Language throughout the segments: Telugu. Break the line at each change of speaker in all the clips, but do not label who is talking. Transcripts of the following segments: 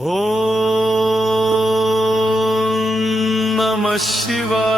ॐ नमः शिवाय।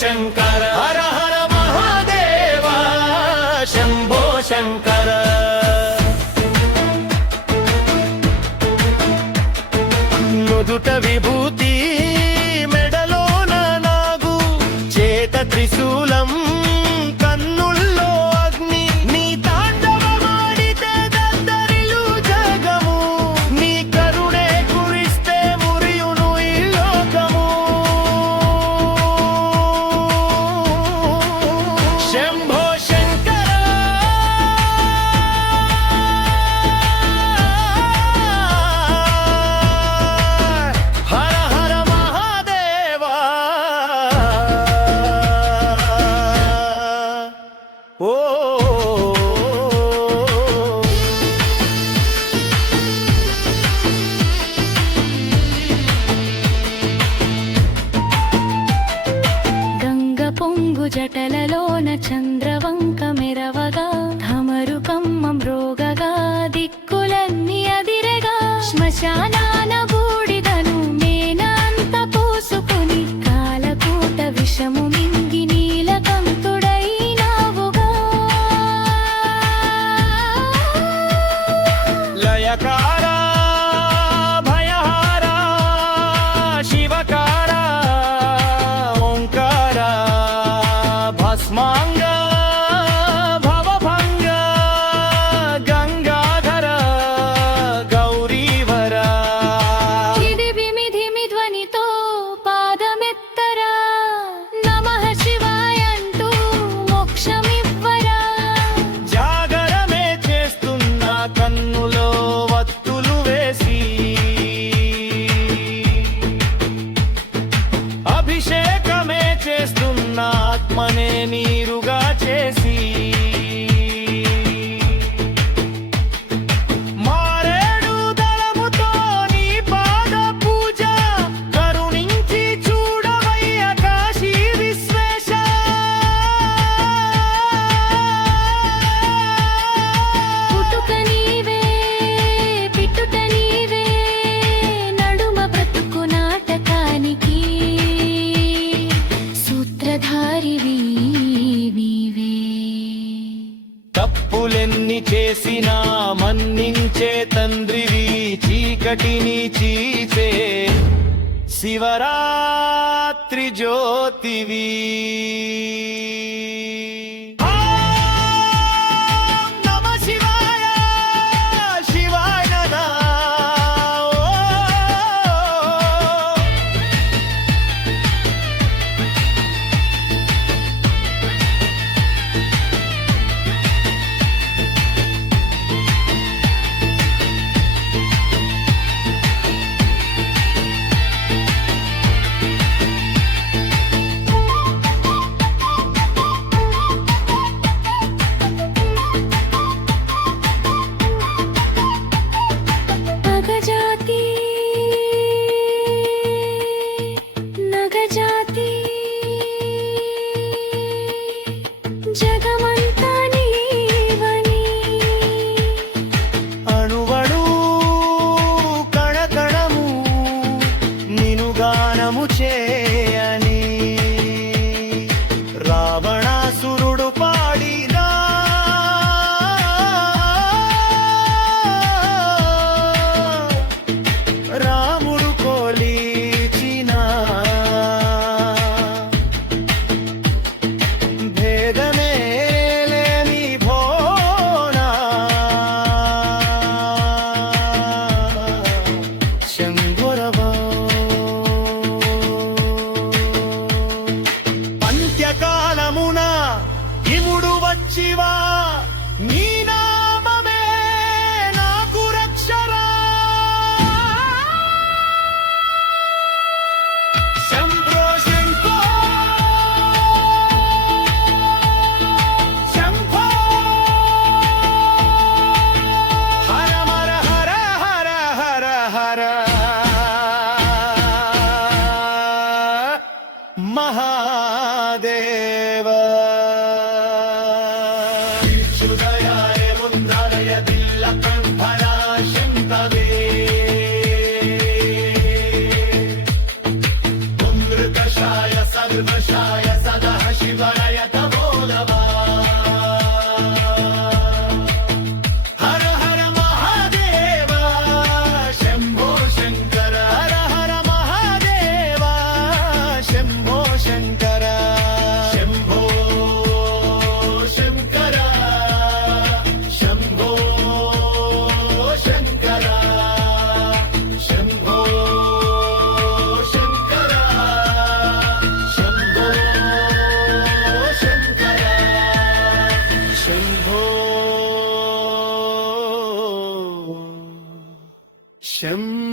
శంకర. श्मशान చేసినా మన్నించే తండ్రివి చీకటిని చీసే శివరాత్రి జ్యోతివీ. পৌঁছে Shem.